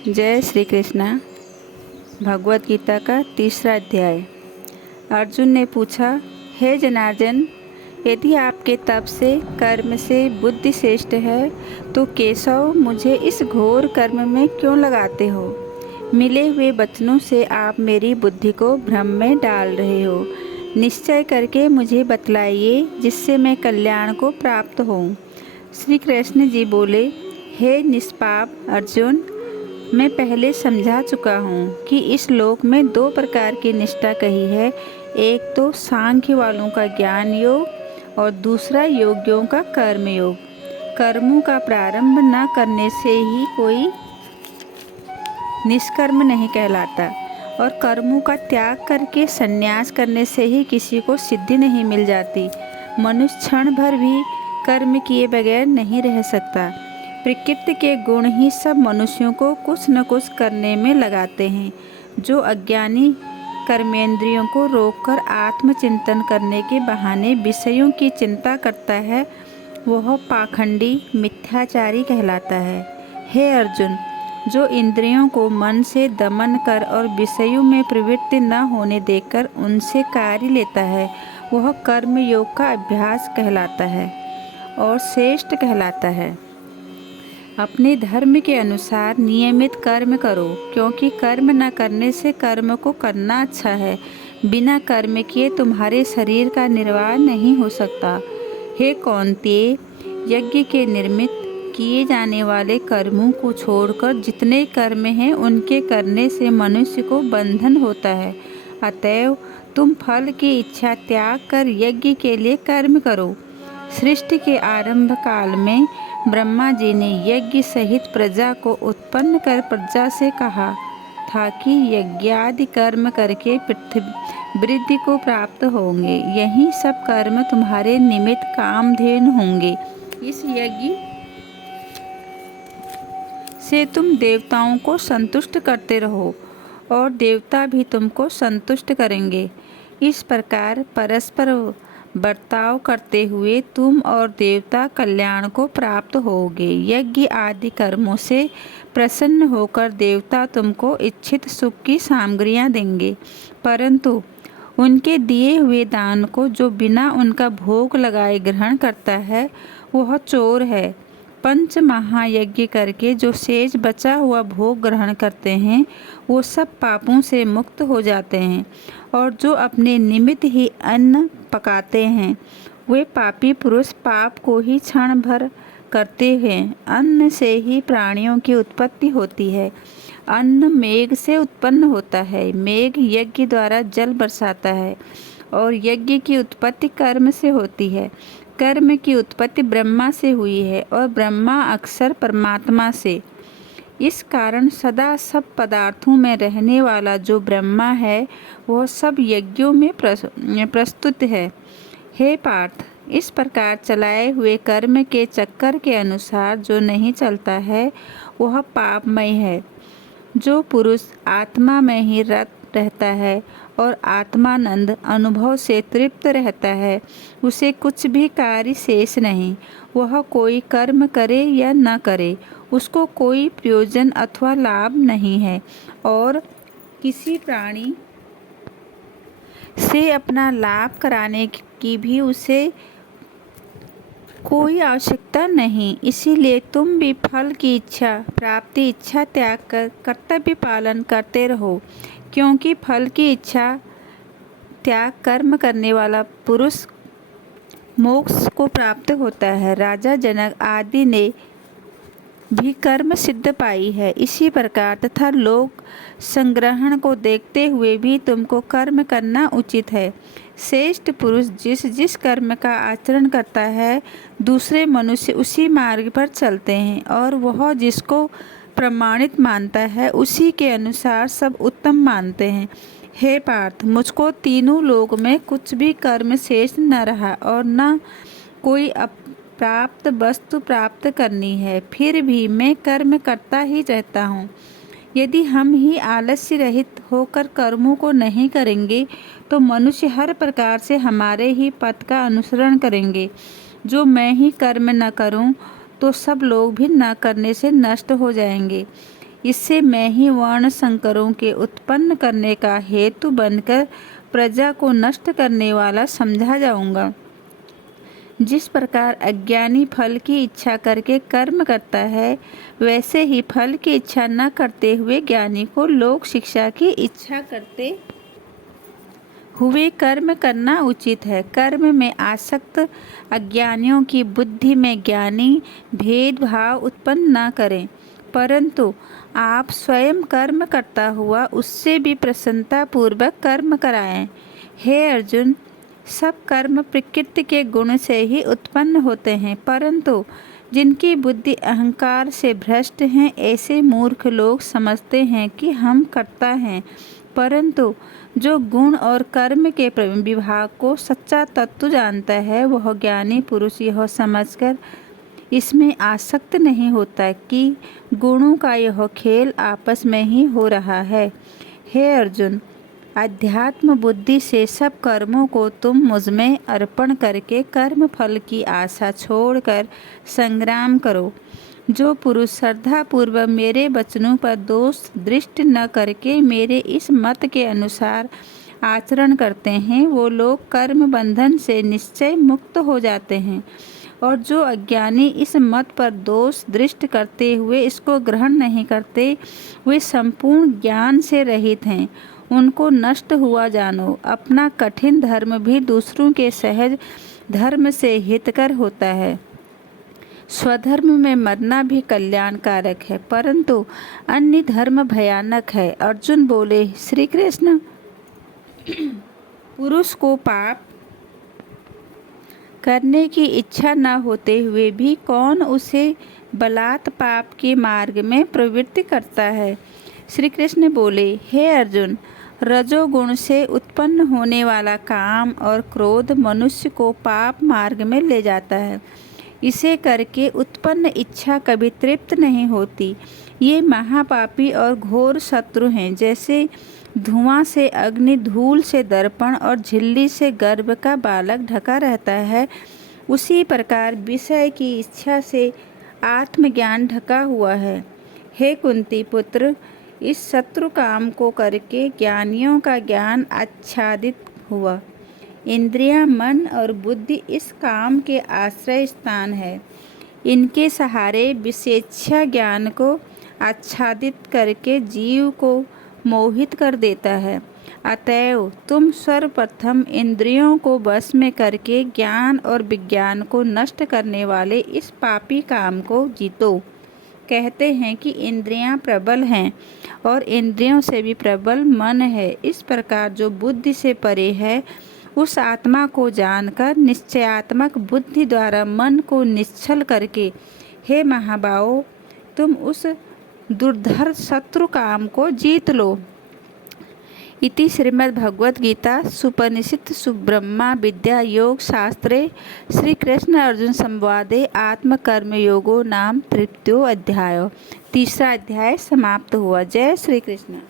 जय श्री कृष्णा। भगवत गीता का तीसरा अध्याय। अर्जुन ने पूछा, हे जनार्दन, यदि आपके तप से कर्म से बुद्धि श्रेष्ठ है तो केशव मुझे इस घोर कर्म में क्यों लगाते हो? मिले हुए वचनों से आप मेरी बुद्धि को भ्रम में डाल रहे हो। निश्चय करके मुझे बतलाइए जिससे मैं कल्याण को प्राप्त होऊं। श्री कृष्ण जी बोले, हे निष्पाप अर्जुन, मैं पहले समझा चुका हूँ कि इस लोक में दो प्रकार की निष्ठा कही है। एक तो सांख्य वालों का ज्ञान योग और दूसरा योगियों का कर्म योग। कर्मों का प्रारंभ न करने से ही कोई निष्कर्म नहीं कहलाता और कर्मों का त्याग करके संन्यास करने से ही किसी को सिद्धि नहीं मिल जाती। मनुष्य क्षण भर भी कर्म किए बगैर नहीं रह सकता। प्रकृति के गुण ही सब मनुष्यों को कुछ न कुछ करने में लगाते हैं। जो अज्ञानी कर्मेंद्रियों को रोककर आत्मचिंतन करने के बहाने विषयों की चिंता करता है, वह पाखंडी मिथ्याचारी कहलाता है। हे अर्जुन, जो इंद्रियों को मन से दमन कर और विषयों में प्रवृत्ति न होने देकर उनसे कार्य लेता है, वह कर्म योग का अभ्यास कहलाता है और श्रेष्ठ कहलाता है। अपने धर्म के अनुसार नियमित कर्म करो, क्योंकि कर्म न करने से कर्म को करना अच्छा है। बिना कर्म किए तुम्हारे शरीर का निर्वाह नहीं हो सकता। हे कौन्तेय, यज्ञ के निर्मित किए जाने वाले कर्मों को छोड़कर जितने कर्म हैं उनके करने से मनुष्य को बंधन होता है। अतएव तुम फल की इच्छा त्याग कर यज्ञ के लिए कर्म करो। सृष्टि के आरंभ काल में ब्रह्मा जी ने यज्ञ सहित प्रजा को उत्पन्न कर प्रजा से कहा था कि यज्ञादि कर्म करके पृथ्वी वृद्धि को प्राप्त होंगे। यही सब कर्म तुम्हारे निमित्त कामधेनु होंगे। इस यज्ञ से तुम देवताओं को संतुष्ट करते रहो और देवता भी तुमको संतुष्ट करेंगे। इस प्रकार परस्पर बर्ताव करते हुए तुम और देवता कल्याण को प्राप्त होगे। यज्ञ आदि कर्मों से प्रसन्न होकर देवता तुमको इच्छित सुख की सामग्रियां देंगे, परंतु उनके दिए हुए दान को जो बिना उनका भोग लगाए ग्रहण करता है, वह चोर है। पंच महायज्ञ करके जो शेष बचा हुआ भोग ग्रहण करते हैं, वो सब पापों से मुक्त हो जाते हैं, और जो अपने निमित्त ही अन्न पकाते हैं, वे पापी पुरुष पाप को ही क्षण भर करते हैं। अन्न से ही प्राणियों की उत्पत्ति होती है। अन्न मेघ से उत्पन्न होता है। मेघ यज्ञ द्वारा जल बरसाता है और यज्ञ की उत्पत्ति कर्म से होती है। कर्म की उत्पत्ति ब्रह्मा से हुई है और ब्रह्मा अक्सर परमात्मा से। इस कारण सदा सब पदार्थों में रहने वाला जो ब्रह्मा है, वह सब यज्ञों में प्रस्तुत है। हे पार्थ, इस प्रकार चलाए हुए कर्म के चक्कर के अनुसार जो नहीं चलता है, वह पापमय है। जो पुरुष आत्मा में ही रत रहता है और आत्मानंद अनुभव से तृप्त रहता है, उसे कुछ भी कार्य शेष नहीं। वह कोई कर्म करे या न करे, उसको कोई प्रयोजन अथवा लाभ नहीं है और किसी प्राणी से अपना लाभ कराने की भी उसे कोई आवश्यकता नहीं। इसीलिए तुम भी फल की इच्छा प्राप्ति इच्छा त्याग कर कर्तव्य पालन करते रहो, क्योंकि फल की इच्छा त्याग कर्म करने वाला पुरुष मोक्ष को प्राप्त होता है। राजा जनक आदि ने भी कर्म सिद्ध पाई है। इसी प्रकार तथा लोक संग्रहण को देखते हुए भी तुमको कर्म करना उचित है। श्रेष्ठ पुरुष जिस जिस कर्म का आचरण करता है, दूसरे मनुष्य उसी मार्ग पर चलते हैं, और वह जिसको प्रमाणित मानता है उसी के अनुसार सब उत्तम मानते हैं। हे पार्थ, मुझको तीनों लोक में कुछ भी कर्म शेष न रहा और न कोई प्राप्त वस्तु प्राप्त करनी है, फिर भी मैं कर्म करता ही रहता हूँ। यदि हम ही आलस्य रहित होकर कर्मों को नहीं करेंगे तो मनुष्य हर प्रकार से हमारे ही पथ का अनुसरण करेंगे। जो मैं ही कर्म न करूं तो सब लोग भी न करने से नष्ट हो जाएंगे। इससे मैं ही वर्ण संकरों के उत्पन्न करने का हेतु बनकर प्रजा को नष्ट करने वाला समझा जाऊंगा। जिस प्रकार अज्ञानी फल की इच्छा करके कर्म करता है, वैसे ही फल की इच्छा न करते हुए ज्ञानी को लोक शिक्षा की इच्छा करते हुए कर्म करना उचित है। कर्म में आसक्त अज्ञानियों की बुद्धि में ज्ञानी भेदभाव उत्पन्न न करें, परंतु आप स्वयं कर्म करता हुआ उससे भी प्रसन्नता पूर्वक कर्म कराएं। हे अर्जुन, सब कर्म प्रकृति के गुण से ही उत्पन्न होते हैं, परंतु जिनकी बुद्धि अहंकार से भ्रष्ट हैं, ऐसे मूर्ख लोग समझते हैं कि हम करता हैं, परंतु जो गुण और कर्म के विभाग को सच्चा तत्व जानता है, वह ज्ञानी पुरुष यह समझकर इसमें आसक्त नहीं होता कि गुणों का यह खेल आपस में ही हो रहा है। हे अर्जुन, अध्यात्म बुद्धि से सब कर्मों को तुम मुझमें अर्पण करके कर्म फल की आशा छोड़कर संग्राम करो। जो पुरुष श्रद्धा पूर्वक मेरे वचनों पर दोष दृष्टि न करके मेरे इस मत के अनुसार आचरण करते हैं, वो लोग कर्म बंधन से निश्चय मुक्त हो जाते हैं, और जो अज्ञानी इस मत पर दोष दृष्टि करते हुए इसको ग्रहण नहीं करते, वे संपूर्ण ज्ञान से रहित हैं। उनको नष्ट हुआ जानो। अपना कठिन धर्म भी दूसरों के सहज धर्म से हितकर होता है। स्वधर्म में मरना भी कल्याणकारक है, परंतु अन्य धर्म भयानक है। अर्जुन बोले, श्री कृष्ण, पुरुष को पाप करने की इच्छा न होते हुए भी कौन उसे बलात् पाप के मार्ग में प्रवृत्ति करता है। श्री कृष्ण बोले, हे अर्जुन, रजोगुण से उत्पन्न होने वाला काम और क्रोध मनुष्य को पाप मार्ग में ले जाता है। इसे करके उत्पन्न इच्छा कभी तृप्त नहीं होती। ये महापापी और घोर शत्रु हैं। जैसे धुआं से अग्नि, धूल से दर्पण और झिल्ली से गर्भ का बालक ढका रहता है, उसी प्रकार विषय की इच्छा से आत्मज्ञान ढका हुआ है। हे कुंती पुत्र, इस शत्रु काम को करके ज्ञानियों का ज्ञान आच्छादित हुआ। इंद्रियां, मन और बुद्धि इस काम के आश्रय स्थान है। इनके सहारे विशेष्य ज्ञान को आच्छादित करके जीव को मोहित कर देता है। अतएव तुम सर्वप्रथम इंद्रियों को वश में करके ज्ञान और विज्ञान को नष्ट करने वाले इस पापी काम को जीतो। कहते हैं कि इंद्रियां प्रबल हैं और इंद्रियों से भी प्रबल मन है। इस प्रकार जो बुद्धि से परे है, उस आत्मा को जानकर निश्चयात्मक बुद्धि द्वारा मन को निश्चल करके, हे महाबाहो, तुम उस दुर्धर शत्रु काम को जीत लो। इति श्रीमद्भगवद्गीता सुपनिषत् सुब्रह्मा विद्या योग शास्त्रे श्री कृष्ण अर्जुन संवादे आत्मकर्म योगो नाम तृतीयो अध्याय। तीसरा अध्याय समाप्त हुआ। जय श्री कृष्ण।